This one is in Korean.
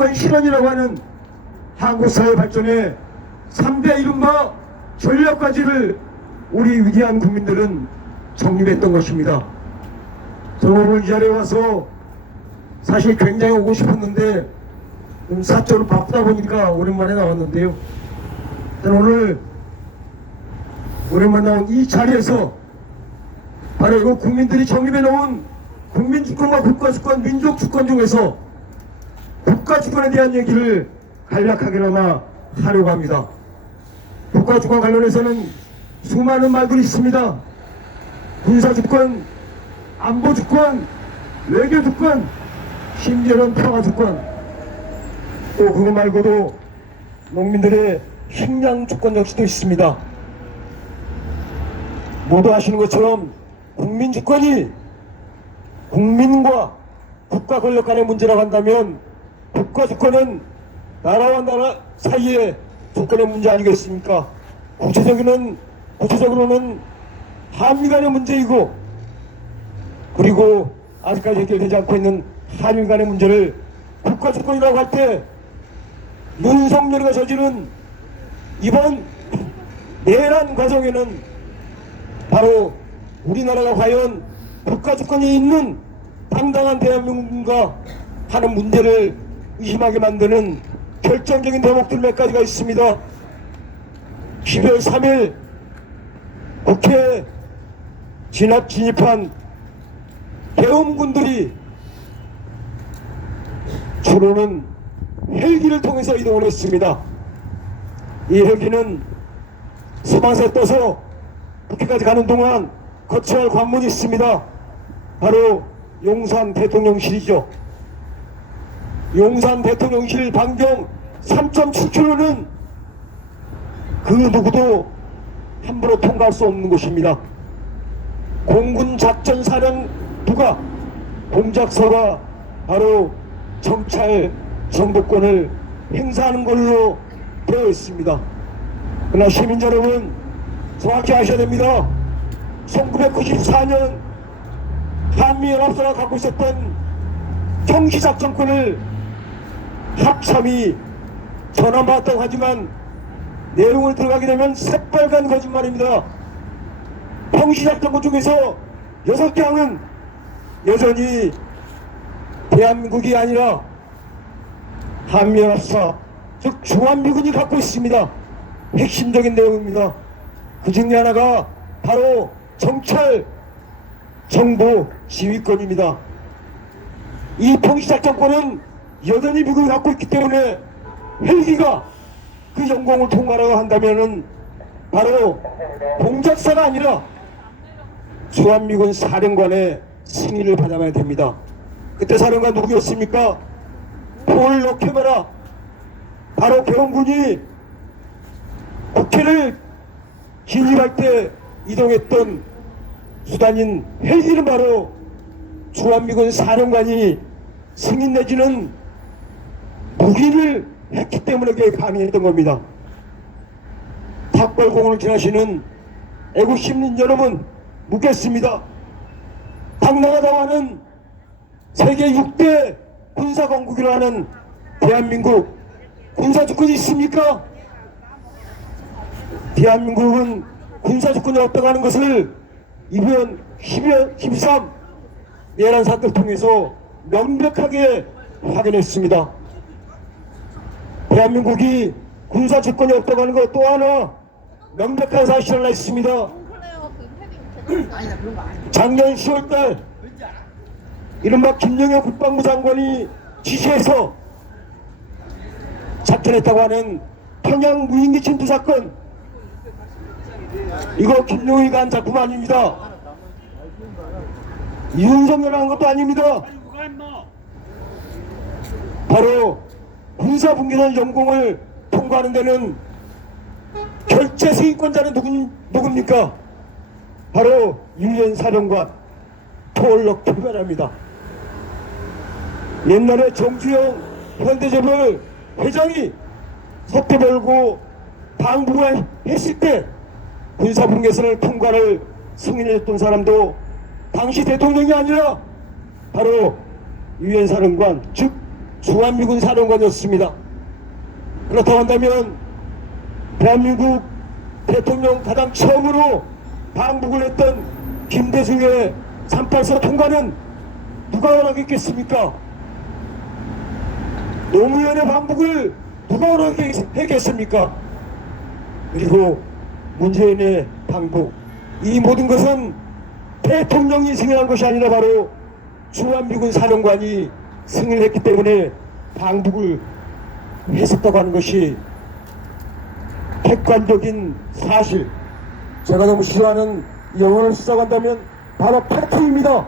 국가주권 실현이라고 하는 한국 사회 발전의 3대 이른바 전략과제를 우리 위대한 국민들은 정립했던 것입니다. 저는 오늘 이 자리에 와서 사실 굉장히 오고 싶었는데 사적으로 바쁘다 보니까 오랜만에 나왔는데요. 저는 오늘 오랜만에 나온 이 자리에서 바로 이거 국민들이 정립해 놓은 국민주권과 국가주권, 민족주권 중에서 국가주권에 대한 얘기를 간략하게나마 하려고 합니다. 국가주권 관련해서는 수많은 말들이 있습니다. 군사주권, 안보주권, 외교주권, 심지어는 평화주권, 또 그거 말고도 농민들의 식량주권 역시도 있습니다. 모두 아시는 것처럼 국민주권이 국민과 국가 권력 간의 문제라고 한다면 국가주권은 나라와 나라 사이의 주권의 문제 아니겠습니까? 구체적으로는 한미 간의 문제이고, 그리고 아직까지 해결되지 않고 있는 한일 간의 문제를 국가주권이라고 할 때 윤석열이가 저지른 이번 내란 과정에는 바로 우리나라가 과연 국가주권이 있는 당당한 대한민국인가 하는 문제를 의심하게 만드는 결정적인 대목들 몇 가지가 있습니다. 12월 3일 국회에 진입한 계엄군들이 주로는 헬기를 통해서 이동을 했습니다. 이 헬기는 서방에 떠서 국회까지 가는 동안 거쳐야 할 관문이 있습니다. 바로 용산 대통령실이죠. 용산 대통령실 반경 3.7km는 그 누구도 함부로 통과할 수 없는 곳입니다. 공군작전사령부가 공작서가 바로 정찰 정보권을 행사하는 걸로 되어 있습니다. 그러나 시민 여러분 정확히 아셔야 됩니다. 1994년 한미연합사가 갖고 있었던 평시작전권을 합참이 전환받았다고 하지만 내용을 들어가게 되면 새빨간 거짓말입니다. 평시작전권 중에서 6개항은 여전히 대한민국이 아니라 한미연합사 즉 주한미군이 갖고 있습니다. 핵심적인 내용입니다. 그 중에 하나가 바로 정찰 정보 지휘권입니다. 이 평시작전권은 여전히 미국이 갖고 있기 때문에 헬기가 그 영공을 통과하라고 한다면은 바로 공작사가 아니라 주한미군 사령관의 승인을 받아야 됩니다. 그때 사령관 누구였습니까? 폴 로케베라. 바로 계엄군이 국회를 진입할 때 이동했던 수단인 헬기는 바로 주한미군 사령관이 승인 내지는 묵인을 했기 때문에 그게 가능했던 겁니다. 탁벌공원을 지나시는 애국시민 여러분 묻겠습니다. 당나라라고 하는 세계 6대 군사강국이라 하는 대한민국 군사주권이 있습니까? 대한민국은 군사주권이 없다고 하는 것을 이번 12.13 내란 사건을 통해서 명백하게 확인했습니다. 대한민국이 군사주권이 없다고 하는 것 또 하나 명백한 사실 하나 있습니다. 작년 10월달 이른바 김영애 국방부 장관이 지시해서 작전했다고 하는 평양 무인기 침투 사건, 이거 김용희가 한 작품 아닙니다. 윤석열 한 것도 아닙니다. 바로 군사분계선 영공을 통과하는 데는 결제 승인권자는 누굽니까? 바로 유엔 사령관 폴 로케베라입니다. 옛날에 정주영 현대재벌 회장이 석태 벌고 방북을 했을 때 군사분계선을 통과를 승인했던 사람도 당시 대통령이 아니라 바로 유엔 사령관 즉 주한미군 사령관이었습니다. 그렇다고 한다면 대한민국 대통령 가장 처음으로 방북을 했던 김대중의 38사 통과는 누가 허락했겠습니까? 노무현의 방북을 누가 허락했겠습니까? 그리고 문재인의 방북, 이 모든 것은 대통령이 승인한 것이 아니라 바로 주한미군 사령관이 승인을 했기 때문에 방북을 했었다고 하는 것이 객관적인 사실. 제가 너무 싫어하는 영어를 시작한다면 바로 팩트입니다.